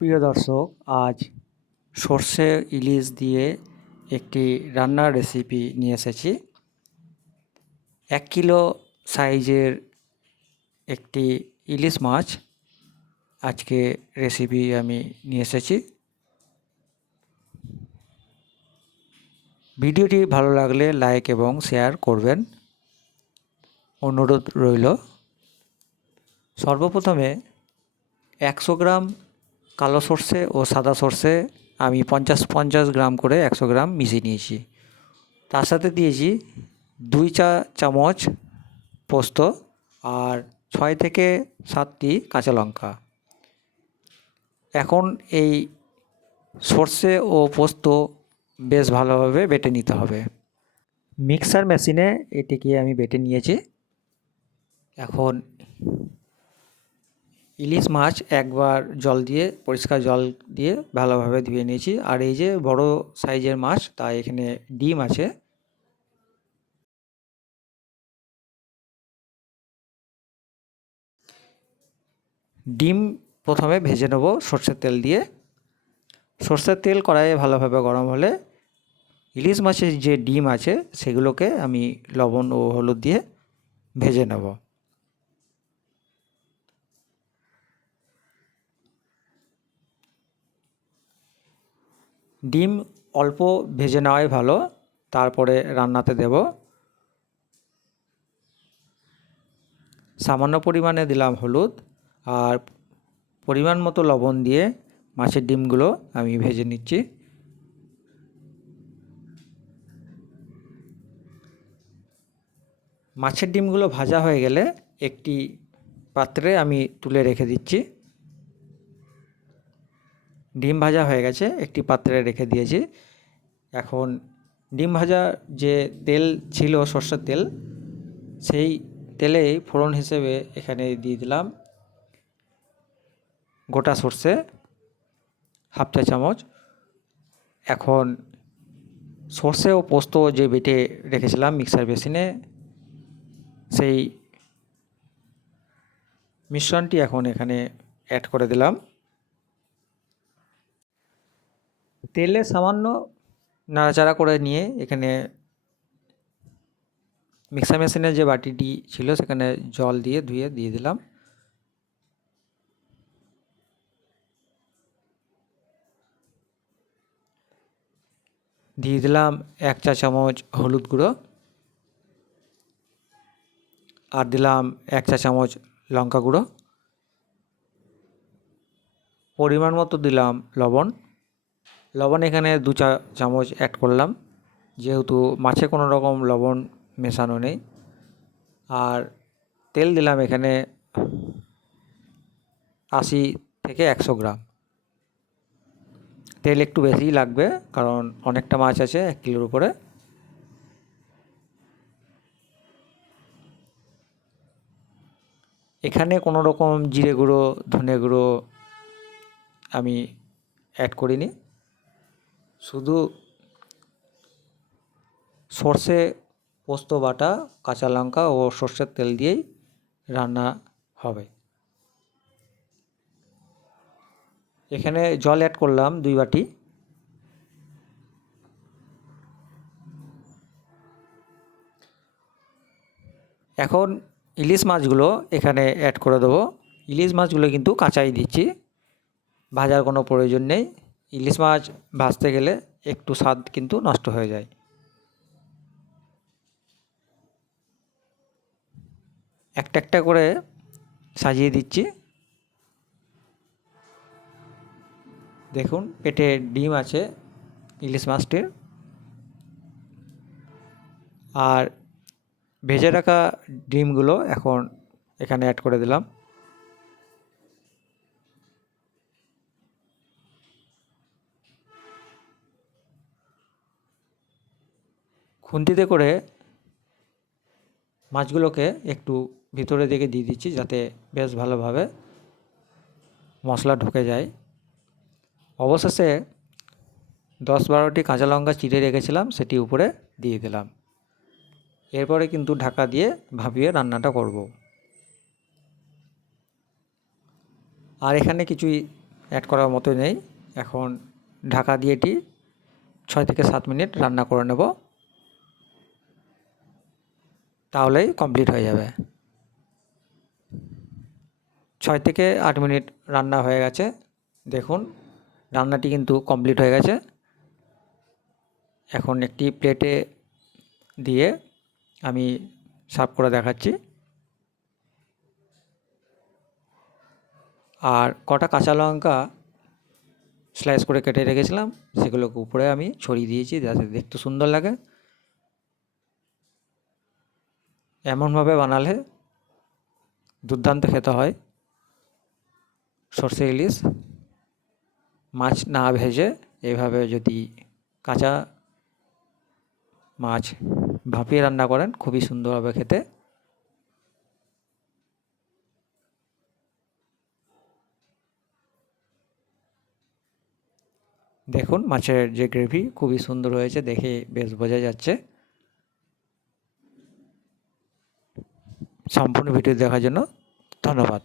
প্রিয় দর্শক, আজ সর্ষে ইলিশ দিয়ে একটি রান্নার রেসিপি নিয়ে এসেছি। 1 কিলো সাইজের একটি ইলিশ মাছ আজকে রেসিপি আমি নিয়ে এসেছি। ভিডিওটি ভালো লাগলে লাইক এবং শেয়ার করবেন, অনুরোধ রইল। সর্বপ্রথমে 100 গ্রাম কালো সর্ষে ও সাদা সর্ষে আমি 50 গ্রাম করে 100 গ্রাম মিশিয়ে নিয়েছি। তার সাথে দিয়েছি 2 চা চামচ পোস্ত আর 6 থেকে 7টি কাঁচা লঙ্কা। এখন এই সর্ষে ও পোস্ত বেশ ভালোভাবে বেটে নিতে হবে। মিক্সার মেশিনে এটিকে আমি বেটে নিয়েছি। এখন ইলিশ মাছ একবার জল দিয়ে, পরিষ্কার জল দিয়ে ভালোভাবে ধুয়ে নিয়েছি। আর এই যে বড় সাইজের মাছ, তাই এখানে ডিম আছে। ডিম প্রথমে ভেজে নেব সর্ষের তেল দিয়ে। সর্ষের তেল কড়াইয়ে ভালোভাবে গরম হলে ইলিশ মাছের যে ডিম আছে সেগুলোকে আমি লবণ ও হলুদ দিয়ে ভেজে নেব। ডিম অল্প ভেজে নেওয়াই ভালো, তারপরে রান্নাতে দেব। সামান্য পরিমাণে দিলাম হলুদ আর পরিমাণ মতো লবণ দিয়ে মাছের ডিমগুলো আমি ভেজে নিচ্ছি। মাছের ডিমগুলো ভাজা হয়ে গেলে একটি পাত্রে আমি তুলে রেখে দিচ্ছি। ডিম ভাজা হয়ে গেছে, একটি পাত্রে রেখে দিয়েছি। এখন ডিম ভাজা যে তেল ছিল, সর্ষের তেল, সেই তেলেই ফোড়ন হিসেবে এখানে দিয়ে দিলাম গোটা সর্ষে হাফ চা চামচ। এখন সর্ষে ও পোস্ত যে বেটে রেখেছিলাম মিক্সার মেশিনে, সেই মিশ্রণটি এখন এখানে অ্যাড করে দিলাম। তেলে সামান্য নাড়াচাড়া করে নিয়ে এখানে মিক্সার মেশিনের যে বাটিটি ছিল সেখানে জল দিয়ে ধুয়ে দিয়ে দিলাম। দিয়ে দিলাম 1 চা চামচ হলুদ গুঁড়ো আর দিলাম 1 চা চামচ লঙ্কা গুঁড়ো। পরিমাণ মতো দিলাম লবণ। লবণ এখানে 2 চা চামচ অ্যাড করলাম, যেহেতু মাছে কোনো রকম লবণ মেশানো নেই। আর তেল দিলাম এখানে 80 থেকে 100 গ্রাম। তেল একটু বেশিই লাগবে, কারণ অনেকটা মাছ আছে 1 কিলোর উপরে। এখানে কোনো রকম জিরে গুঁড়ো, ধনে গুঁড়ো আমি অ্যাড করিনি। শুধু সর্ষে পোস্ত বাটা, কাঁচা লঙ্কা ও সর্ষের তেল দিয়েই রান্না হবে। এখানে জল অ্যাড করলাম 2 বাটি। এখন ইলিশ মাছগুলো এখানে অ্যাড করে দেবো। ইলিশ মাছগুলো কিন্তু কাঁচাই দিচ্ছি, ভাজার কোনো প্রয়োজন নেই। ইলিশ মাছ ভাজতে গেলে একটু স্বাদ কিন্তু নষ্ট হয়ে যায়। একটা একটা করে সাজিয়ে দিচ্ছি। দেখুন, পেটে ডিম আছে ইলিশ মাছটির। আর ভেজে রাখা ডিমগুলো এখন এখানে অ্যাড করে দিলাম। খুন্তিতে করে মাছগুলোকে একটু ভিতরে দিকে দিয়ে দিচ্ছি, যাতে বেশ ভালোভাবে মশলা ঢুকে যায়। অবশেষে 10-12টি কাঁচা লঙ্কা চিড়ে রেখেছিলাম, সেটি উপরে দিয়ে দিলাম। এরপরে কিন্তু ঢাকা দিয়ে ভাপিয়ে রান্নাটা করব। আর এখানে কিছুই অ্যাড করার মতো নেই। এখন ঢাকা দিয়ে এটি 6 থেকে 7 মিনিট রান্না করে নেব, তাহলেই কমপ্লিট হয়ে যাবে। 6 থেকে 8 মিনিট রান্না হয়ে গেছে। দেখুন রান্নাটি কিন্তু কমপ্লিট হয়ে গেছে। এখন একটি প্লেটে দিয়ে আমি সার্ভ করে দেখাচ্ছি। আর কটা কাঁচা লঙ্কা স্লাইস করে কেটে রেখেছিলাম, সেগুলোকে উপরে আমি ছড়িয়ে দিয়েছি যাতে দেখতে সুন্দর লাগে। এমনভাবে বানালে দুর্দান্ত খেতে হয় সর্ষে ইলিশ। মাছ না ভেজে এভাবে যদি কাঁচা মাছ ভাপিয়ে রান্না করেন, খুবই সুন্দর হবে খেতে। দেখুন মাছের যে গ্রেভি খুবই সুন্দর হয়েছে, দেখে বেশ বোঝা যাচ্ছে। সম্পূর্ণ ভিডিও দেখার জন্য ধন্যবাদ।